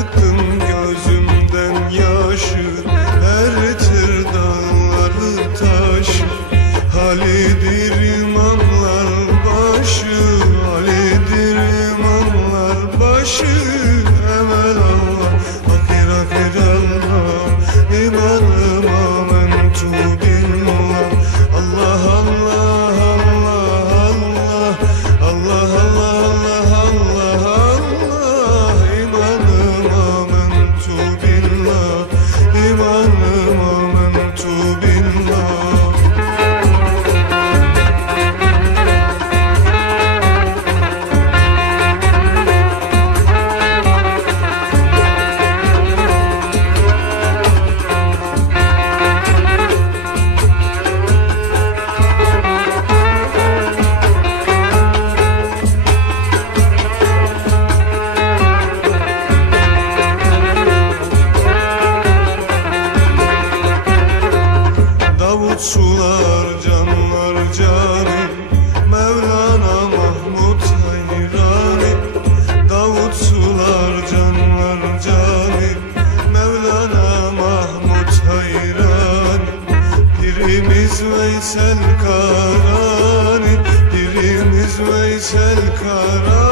Akıttın gözümden yaşı Ertir dağları taşı Halidir imamlar başı Halidir imamlar başı. Emel Allah Akir Allah İman. Sular canlar cani Mevlana Mahmut hayrani Davut sular canlar cani Mevlana Mahmut hayrani Birimiz Veysel Karani Birimiz Veysel Karani